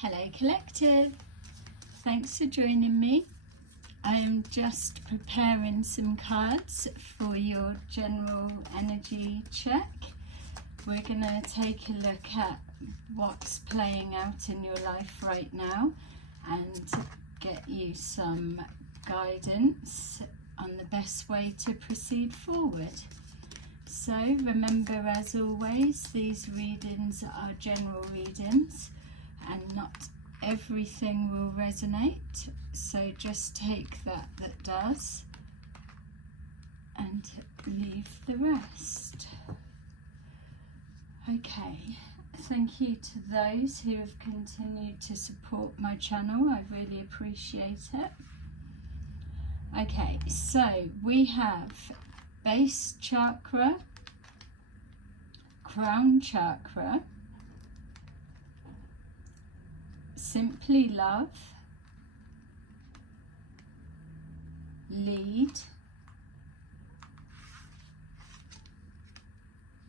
Hello Collective, thanks for joining me. I am just preparing some cards for your general energy check. We're going to take a look at what's playing out in your life right now and get you some guidance on the best way to proceed forward. So remember, as always, these readings are general readings and not everything will resonate, so just take that does and leave the rest. Okay, thank you to those who have continued to support my channel. I really appreciate it. Okay, so we have base chakra, crown chakra, simply love, lead,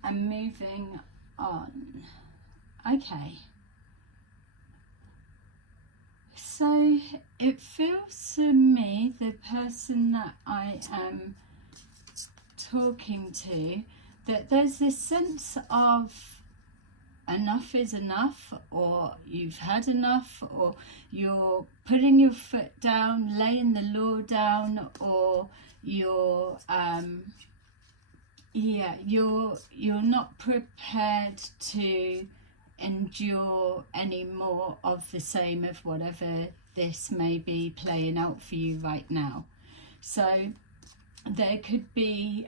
and moving on. Okay, so it feels to me the person that I am talking to, that there's this sense of enough is enough, or you've had enough, or you're putting your foot down, laying the law down, or you're you're not prepared to endure any more of the same of whatever this may be playing out for you right now. So there could be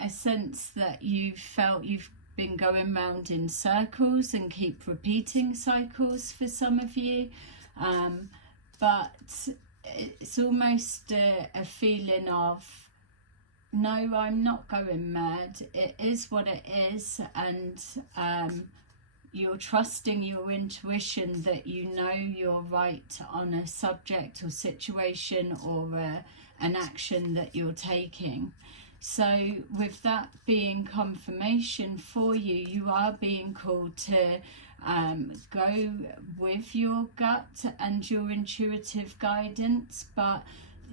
a sense that you felt you've been going round in circles and keep repeating cycles for some of you, but it's almost a feeling of, no, I'm not going mad, it is what it is, and you're trusting your intuition that you know you're right on a subject or situation or an action that you're taking. So with that being confirmation for you, you are being called to go with your gut and your intuitive guidance, but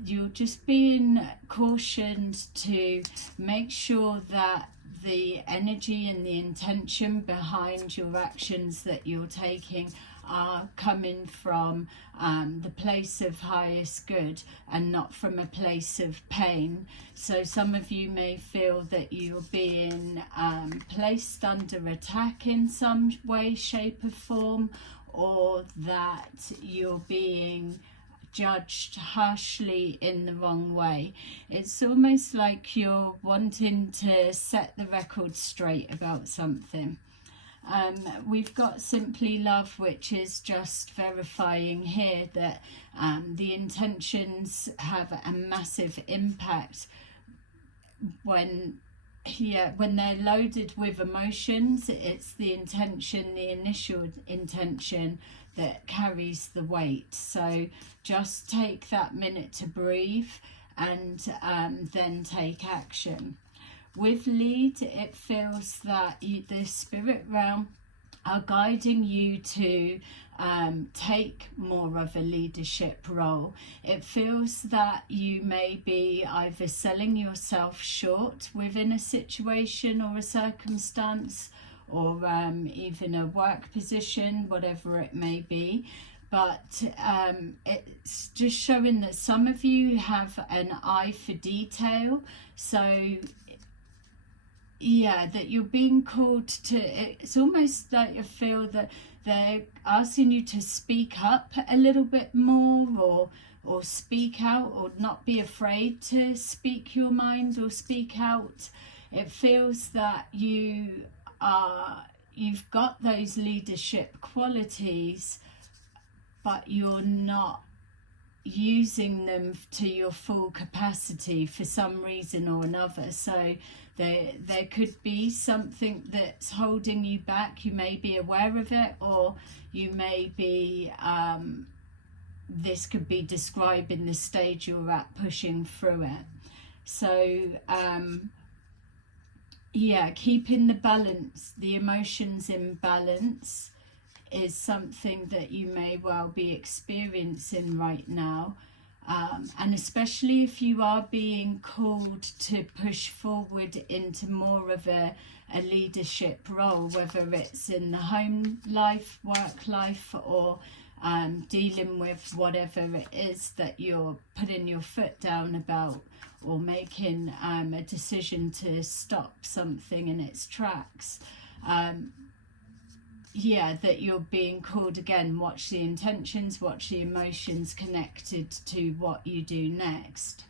you're just being cautioned to make sure that the energy and the intention behind your actions that you're taking are coming from the place of highest good and not from a place of pain. So some of you may feel that you're being placed under attack in some way, shape or form, or that you're being judged harshly in the wrong way. It's almost like you're wanting to set the record straight about something. We've got simply love, which is just verifying here that the intentions have a massive impact when they're loaded with emotions. It's the intention, the initial intention, that carries the weight. So just take that minute to breathe and then take action. With lead, it feels that the spirit realm are guiding you to take more of a leadership role. It feels that you may be either selling yourself short within a situation or a circumstance, or even a work position, whatever it may be. But it's just showing that some of you have an eye for detail. So yeah, that you're being called to, it's almost like you feel that they're asking you to speak up a little bit more, or speak out, or not be afraid to speak your mind or speak out. It feels that you've got those leadership qualities, but you're not using them to your full capacity for some reason or another. So there could be something that's holding you back. You may be aware of it, or you may be this could be describing the stage you're at pushing through it. So yeah, keeping the balance, the emotions in balance is something that you may well be experiencing right now. And especially if you are being called to push forward into more of a leadership role, whether it's in the home life, work life, or dealing with whatever it is that you're putting your foot down about, or making a decision to stop something in its tracks. Yeah, that you're being called again. Watch the intentions, watch the emotions connected to what you do next.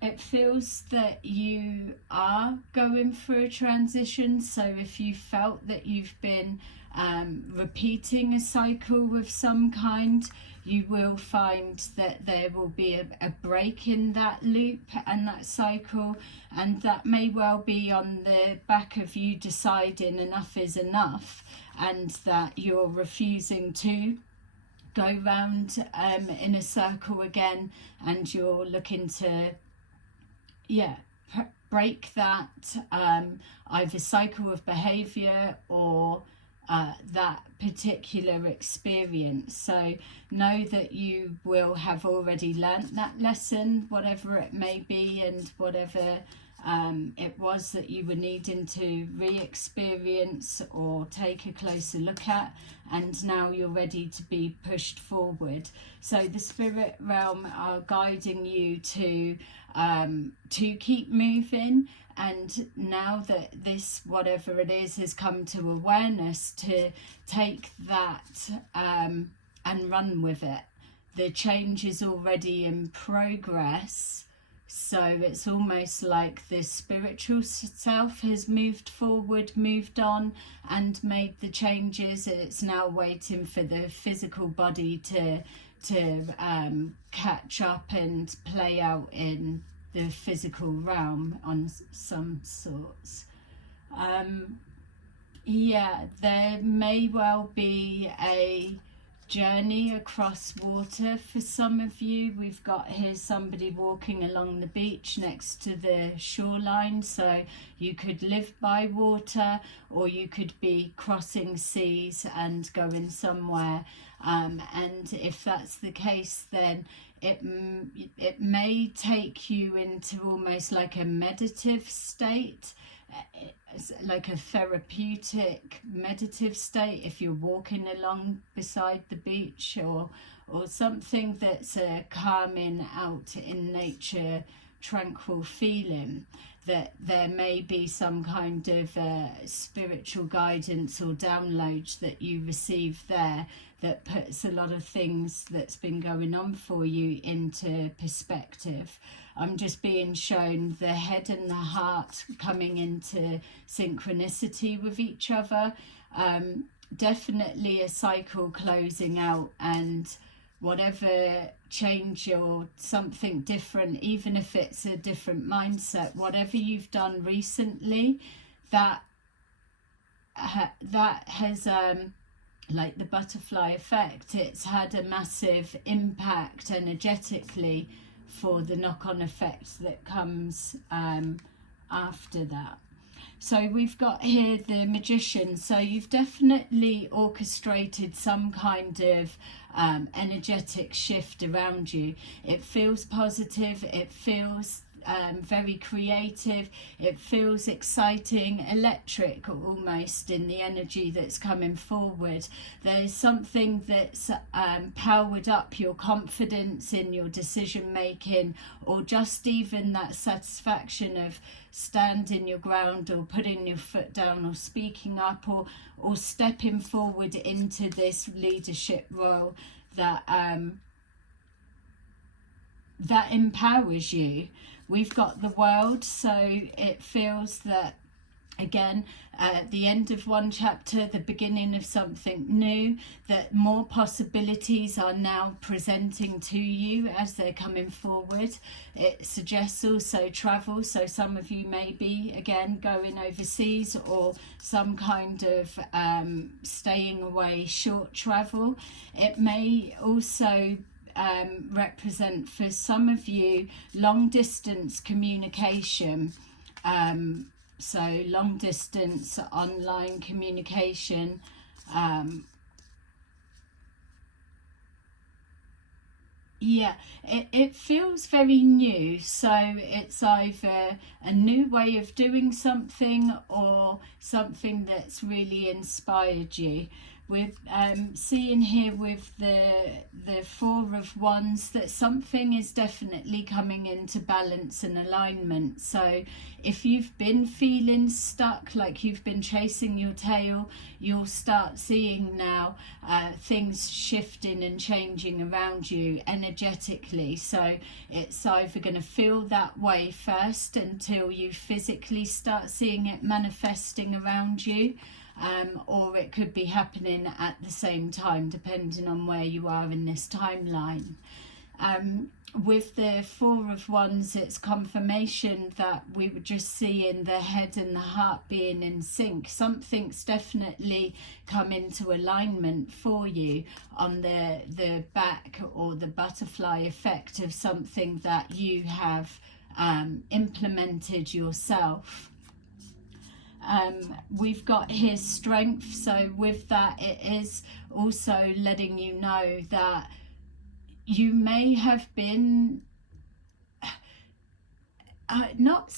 It feels that you are going through a transition. So if you felt that you've been repeating a cycle of some kind, you will find that there will be a break in that loop and that cycle, and that may well be on the back of you deciding enough is enough, and that you're refusing to go round in a circle again, and you're looking to break that either cycle of behavior or that particular experience. So know that you will have already learnt that lesson, whatever it may be, and whatever it was that you were needing to re-experience or take a closer look at, and now you're ready to be pushed forward. So the spirit realm are guiding you to keep moving, and now that this, whatever it is, has come to awareness, to take that and run with it. The change is already in progress. So it's almost like the spiritual self has moved forward, moved on, and made the changes. It's now waiting for the physical body to catch up and play out in the physical realm on some sorts. Yeah, there may well be a journey across water for some of you. We've got here somebody walking along the beach next to the shoreline, so you could live by water, or you could be crossing seas and going somewhere, and if that's the case, then it may take you into almost like a meditative state, like a therapeutic meditative state, if you're walking along beside the beach, or something that's a calming out in nature, tranquil feeling. That there may be some kind of spiritual guidance or download that you receive there, that puts a lot of things that's been going on for you into perspective. I'm just being shown the head and the heart coming into synchronicity with each other. Definitely a cycle closing out, and whatever change or something different, even if it's a different mindset, whatever you've done recently, that has like the butterfly effect, it's had a massive impact energetically for the knock-on effect that comes after that. So we've got here the Magician. So you've definitely orchestrated some kind of energetic shift around you. It feels positive, it feels very creative, it feels exciting, electric almost in the energy that's coming forward. There's something that's powered up your confidence in your decision making, or just even that satisfaction of standing your ground, or putting your foot down, or speaking up, or stepping forward into this leadership role that that empowers you. We've got the World, so it feels that, again, at the end of one chapter, the beginning of something new, that more possibilities are now presenting to you as they're coming forward. It suggests also travel, so some of you may be, again, going overseas, or some kind of staying away, short travel. It may also represent for some of you long distance communication, so long distance online communication, Yeah, it feels very new. So it's either a new way of doing something or something that's really inspired you. With seeing here with the Four of Wands that something is definitely coming into balance and alignment. So if you've been feeling stuck, like you've been chasing your tail, you'll start seeing now things shifting and changing around you energetically. So it's either going to feel that way first until you physically start seeing it manifesting around you, or it could be happening at the same time depending on where you are in this timeline. With the Four of Wands, it's confirmation that we were just seeing the head and the heart being in sync. Something's definitely come into alignment for you on the back or the butterfly effect of something that you have implemented yourself. We've got here strength, so with that it is also letting you know that you may have been not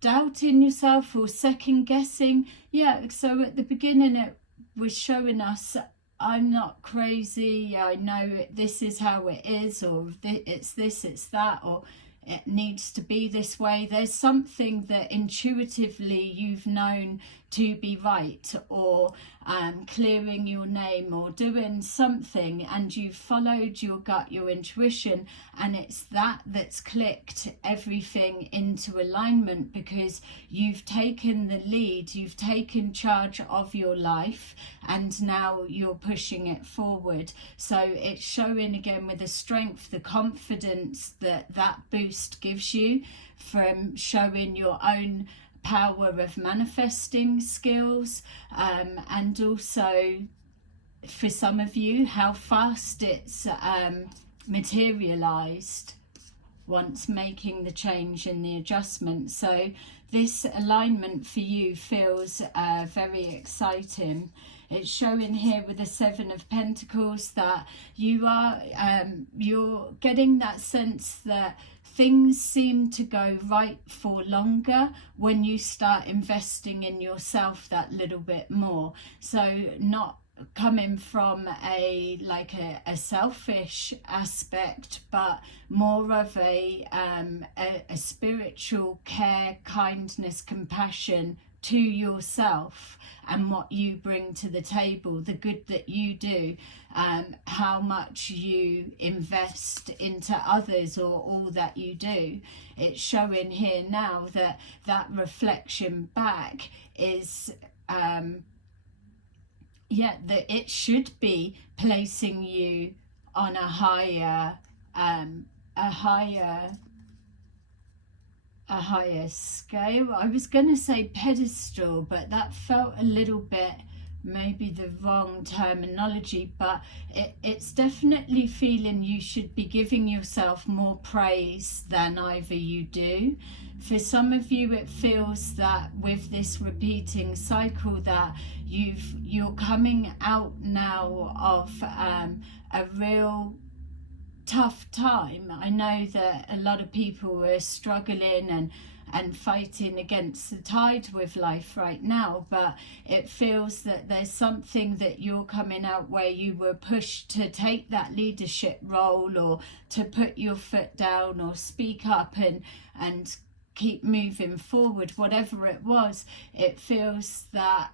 doubting yourself or second guessing. Yeah, so at the beginning it was showing us, I'm not crazy, I know this is how it is, or it's this, it's that, or it needs to be this way. There's something that intuitively you've known to be right, or clearing your name, or doing something, and you've followed your gut, your intuition, and it's that's clicked everything into alignment because you've taken the lead, you've taken charge of your life, and now you're pushing it forward. So it's showing again with the strength, the confidence that boost gives you from showing your own power of manifesting skills, and also for some of you how fast it's materialized once making the change and the adjustment. So this alignment for you feels very exciting. It's showing here with the Seven of Pentacles that you are you're getting that sense that things seem to go right for longer when you start investing in yourself that little bit more. So not coming from a selfish aspect, but more of a spiritual care, kindness, compassion to yourself and what you bring to the table, the good that you do, how much you invest into others, or all that you do. It's showing here now that reflection back is that it should be placing you on a higher scale. I was going to say pedestal, but that felt a little bit maybe the wrong terminology, but it's definitely feeling you should be giving yourself more praise than either you do. For some of you it feels that with this repeating cycle that you're coming out now of a real tough time. I know that a lot of people are struggling and fighting against the tide with life right now, but it feels that there's something that you're coming out where you were pushed to take that leadership role, or to put your foot down, or speak up and keep moving forward. Whatever it was, it feels that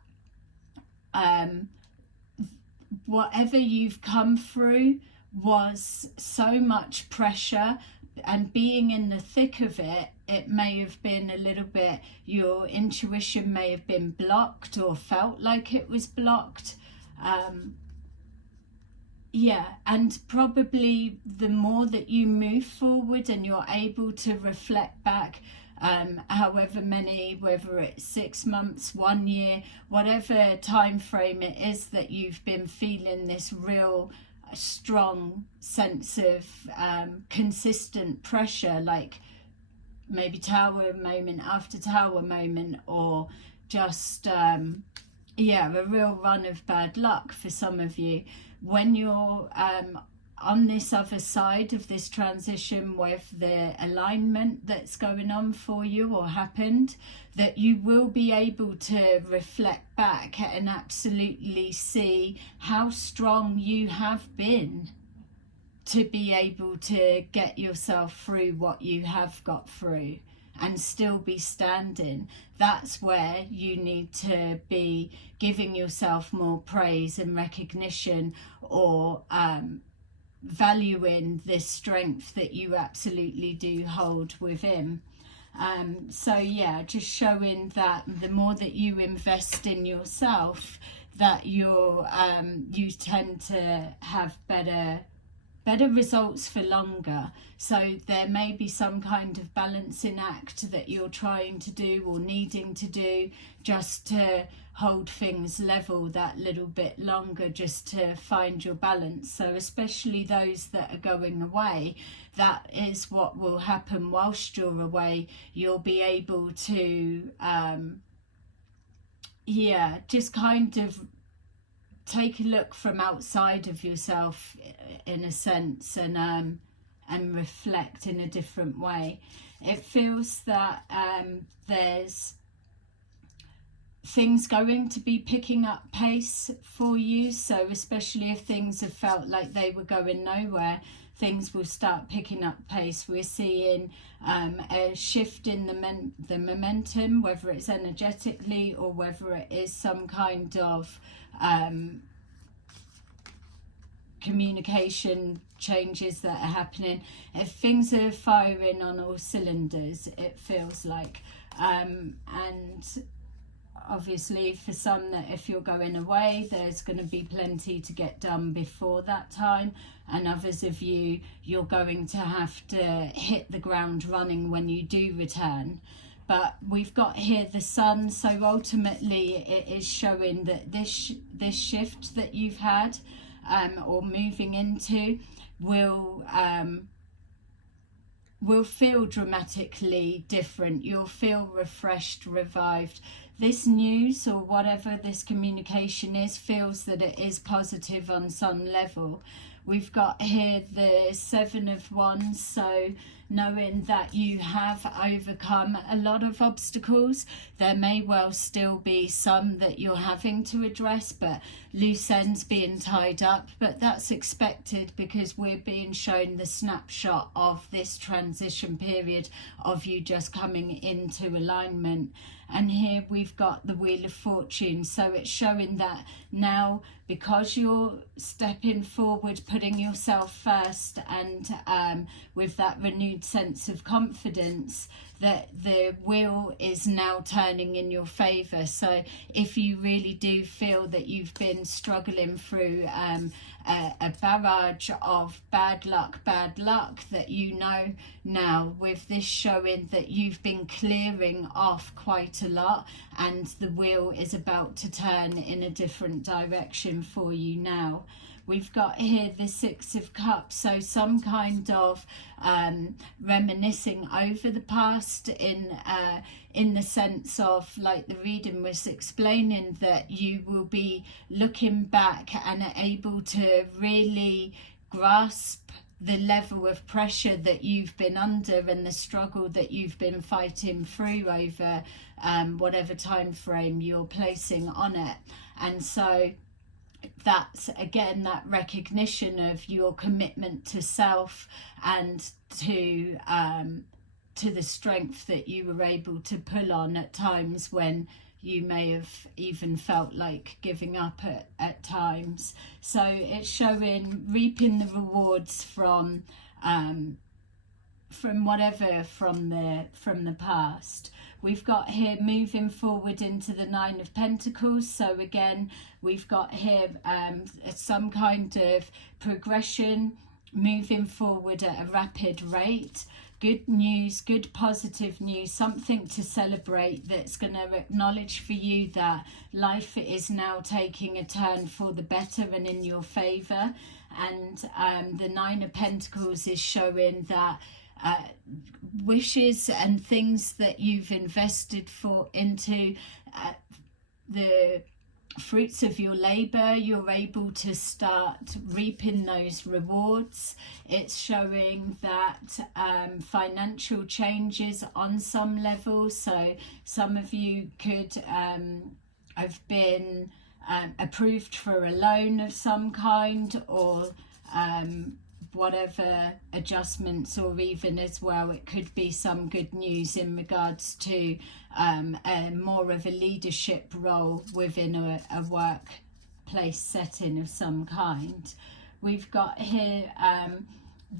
whatever you've come through was so much pressure, and being in the thick of it, it may have been a little bit, your intuition may have been blocked or felt like it was blocked. And probably the more that you move forward and you're able to reflect back, however many, whether it's 6 months, 1 year, whatever time frame it is that you've been feeling this real strong sense of consistent pressure, like maybe tower moment after tower moment, or just yeah, a real run of bad luck for some of you when you're on this other side of this transition with the alignment that's going on for you or happened, that you will be able to reflect back and absolutely see how strong you have been to be able to get yourself through what you have got through and still be standing. That's where you need to be giving yourself more praise and recognition, or valuing this strength that you absolutely do hold within. So yeah, just showing that the more that you invest in yourself, that you tend to have better results for longer. So there may be some kind of balancing act that you're trying to do or needing to do just to hold things level that little bit longer, just to find your balance. So especially those that are going away, that is what will happen whilst you're away. You'll be able to just kind of take a look from outside of yourself in a sense, and reflect in a different way. It feels that there's things going to be picking up pace for you, so especially if things have felt like they were going nowhere, things will start picking up pace. We're seeing a shift in the momentum, whether it's energetically or whether it is some kind of communication changes that are happening. If things are firing on all cylinders, it feels like, and obviously for some, that if you're going away, there's going to be plenty to get done before that time, and others of you, you're going to have to hit the ground running when you do return. But we've got here the sun, so ultimately it is showing that this shift that you've had or moving into will feel dramatically different. You'll feel refreshed, revived. This news or whatever this communication is feels that it is positive on some level. We've got here the Seven of Wands, so knowing that you have overcome a lot of obstacles. There may well still be some that you're having to address, but loose ends being tied up, but that's expected because we're being shown the snapshot of this transition period of you just coming into alignment. And here we've got the Wheel of Fortune, so it's showing that now, because you're stepping forward, putting yourself first, and with that renewed sense of confidence, that the wheel is now turning in your favor. So if you really do feel that you've been struggling through a barrage of bad luck, that you know now, with this showing that you've been clearing off quite a lot, and the wheel is about to turn in a different direction for you now. We've got here the Six of Cups, so some kind of reminiscing over the past, in the sense of, like the reading was explaining, that you will be looking back and are able to really grasp the level of pressure that you've been under and the struggle that you've been fighting through over whatever time frame you're placing on it. And so that's again that recognition of your commitment to self and to the strength that you were able to pull on at times when you may have even felt like giving up at times. So it's showing reaping the rewards from whatever from the past. We've got here moving forward into the Nine of Pentacles. So again, we've got here some kind of progression, moving forward at a rapid rate. Good news, good positive news, something to celebrate that's going to acknowledge for you that life is now taking a turn for the better and in your favour. And the Nine of Pentacles is showing that wishes and things that you've invested into the fruits of your labor. You're able to start reaping those rewards. It's showing that financial changes on some level. So some of you could have been approved for a loan of some kind, or whatever adjustments, or even as well it could be some good news in regards to more of a leadership role within a workplace setting of some kind. We've got here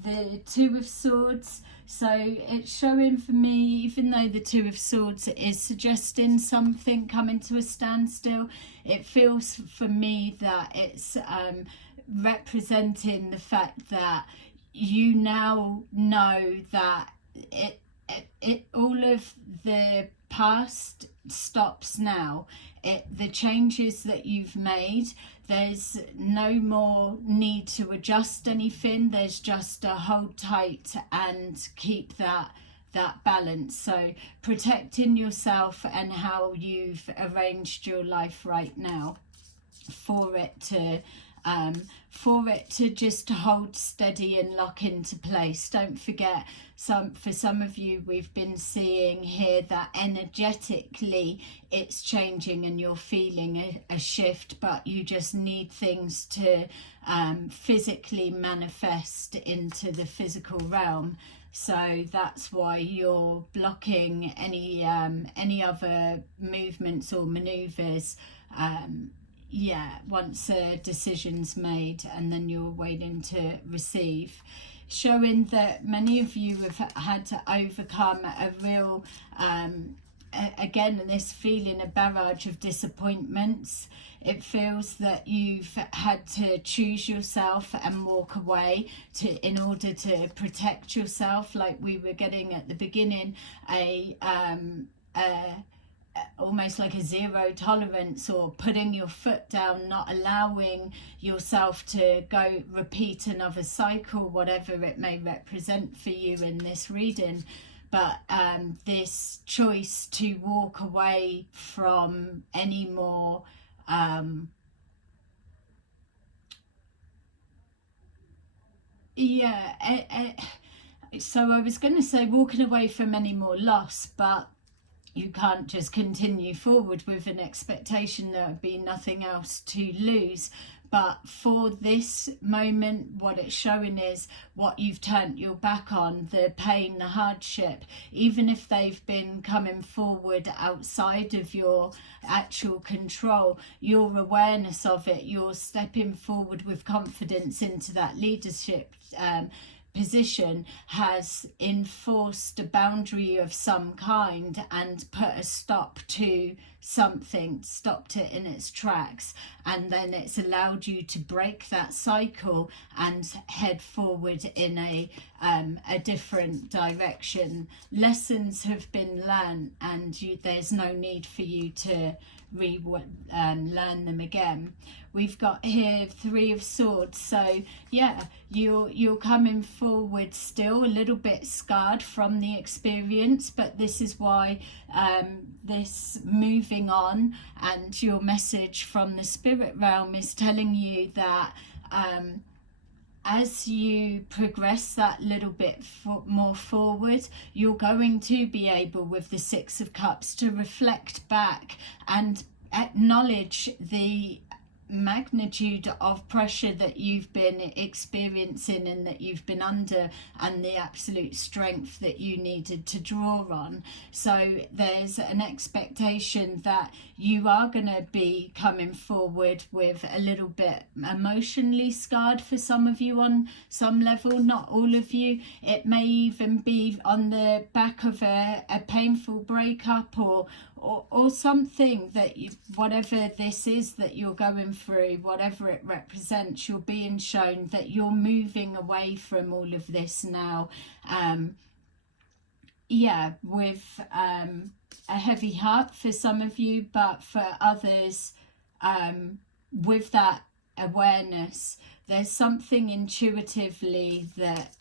the Two of Swords. So it's showing for me, even though the Two of Swords is suggesting something coming to a standstill, it feels for me that it's representing the fact that you now know that it all of the past stops now. The changes that you've made, there's no more need to adjust anything. There's just a hold tight and keep that balance. So protecting yourself and how you've arranged your life right now for it to just hold steady and lock into place. Don't forget, for some of you, we've been seeing here that energetically it's changing and you're feeling a shift, but you just need things to physically manifest into the physical realm. So that's why you're blocking any other movements or maneuvers once a decision's made, and then you're waiting to receive. Showing that many of you have had to overcome a real again, this feeling, a barrage of disappointments. It feels that you've had to choose yourself and walk away in order to protect yourself, like we were getting at the beginning, almost like a zero tolerance, or putting your foot down, not allowing yourself to go repeat another cycle, whatever it may represent for you in this reading. But this choice to walk away from any more so I was going to say walking away from any more loss, but you can't just continue forward with an expectation there would be nothing else to lose. But for this moment, what it's showing is what you've turned your back on, the pain, the hardship, even if they've been coming forward outside of your actual control, your awareness of it, you're stepping forward with confidence into that leadership position, has enforced a boundary of some kind and put a stop to something, stopped it in its tracks, and then it's allowed you to break that cycle and head forward in a different direction. Lessons have been learned, and there's no need for you to learn them again. We've got here Three of Swords. So yeah, you're coming forward still a little bit scarred from the experience, but this is why this moving on, and your message from the spirit realm is telling you that as you progress that little bit more forward, you're going to be able, with the Six of Cups, to reflect back and acknowledge the magnitude of pressure that you've been experiencing and that you've been under, and the absolute strength that you needed to draw on. So there's an expectation that you are going to be coming forward with a little bit emotionally scarred for some of you on some level, not all of you. It may even be on the back of a painful breakup, or something that whatever this is that you're going through, whatever it represents, you're being shown that you're moving away from all of this now, with a heavy heart for some of you, but for others, with that awareness, there's something intuitively that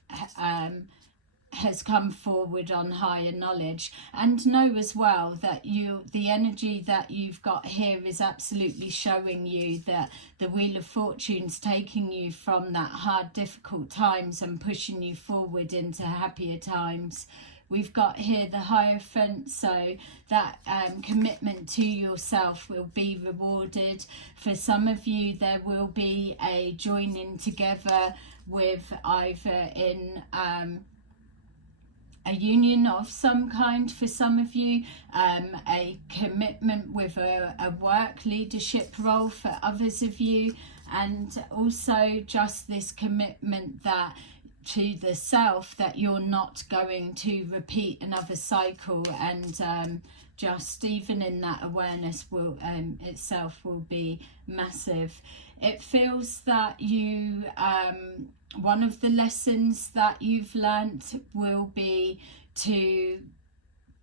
has come forward on higher knowledge. And know as well that the energy that you've got here is absolutely showing you that the Wheel of Fortune's taking you from that hard, difficult times and pushing you forward into happier times. We've got here the Hierophant, so that commitment to yourself will be rewarded. For some of you, there will be a joining together with either in a union of some kind for some of you, a commitment with a work leadership role for others of you, and also just this commitment that to the self that you're not going to repeat another cycle, and just even in that awareness will itself will be massive. It feels that you one of the lessons that you've learnt will be to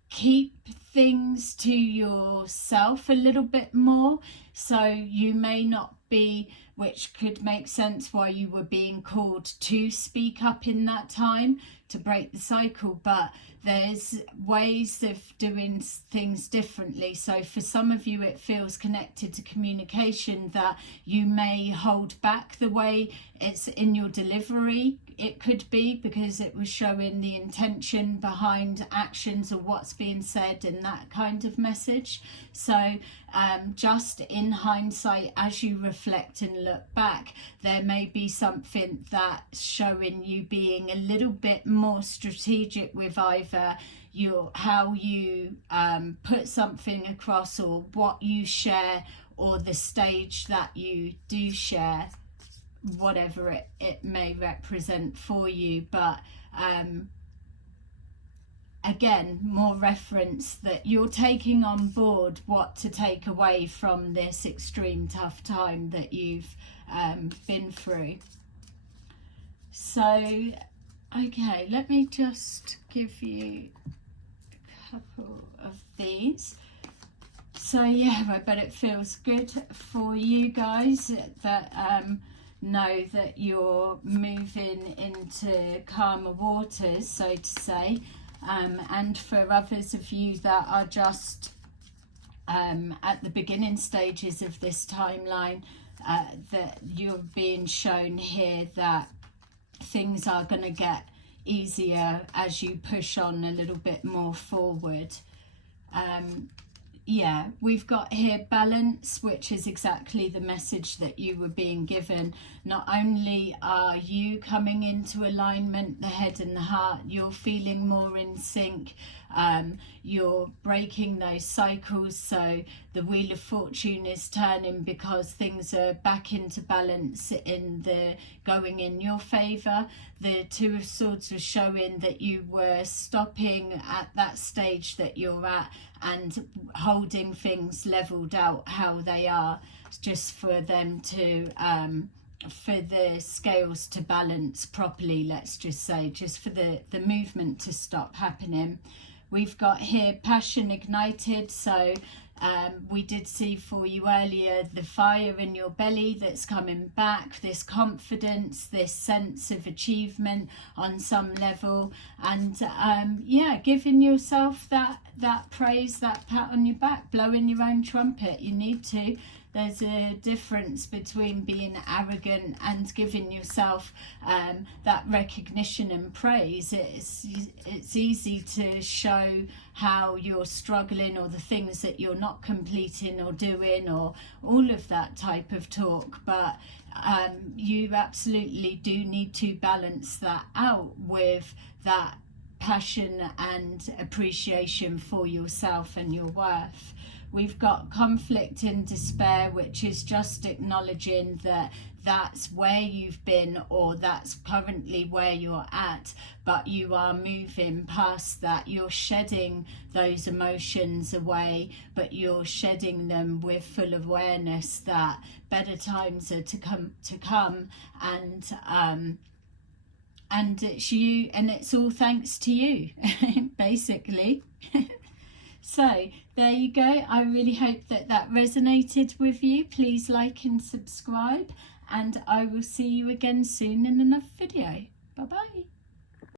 keep things to yourself a little bit more, so you may not be, which could make sense why you were being called to speak up in that time to break the cycle, but there's ways of doing things differently. So for some of you, it feels connected to communication, that you may hold back the way it's in your delivery. It could be because it was showing the intention behind actions or what's being said and that kind of message. So just in hindsight, as you reflect and look back, there may be something that's showing you being a little bit more strategic with either how you put something across, or what you share, or the stage that you do share, whatever it may represent for you. But again, more reference that you're taking on board what to take away from this extreme tough time that you've been through. So okay, let me just give you a couple of these. So yeah, I bet it feels good for you guys that know that you're moving into calmer waters, so to say, and for others of you that are just at the beginning stages of this timeline, that you're being shown here that things are going to get easier as you push on a little bit more forward. Yeah, we've got here balance, which is exactly the message that you were being given. Not only are you coming into alignment, the head and the heart, you're feeling more in sync, you're breaking those cycles, so the Wheel of Fortune is turning because things are back into balance, going in your favour. The Two of Swords was showing that you were stopping at that stage that you're at and holding things leveled out how they are, just for them to for the scales to balance properly, let's just say, just for the movement to stop happening. We've got here passion ignited, so we did see for you earlier the fire in your belly that's coming back, this confidence, this sense of achievement on some level, and yeah, giving yourself that praise, that pat on your back, blowing your own trumpet. You need to. There's a difference between being arrogant and giving yourself that recognition and praise. It's easy to show how you're struggling, or the things that you're not completing or doing, or all of that type of talk, but you absolutely do need to balance that out with that passion and appreciation for yourself and your worth. We've got conflict and despair, which is just acknowledging that that's where you've been, or that's currently where you're at, but you are moving past that. You're shedding those emotions away, but you're shedding them with full awareness that better times are to come, and it's you, and it's all thanks to you, basically. So there you go. I really hope that resonated with you. Please like and subscribe, and I will see you again soon in another video. Bye bye.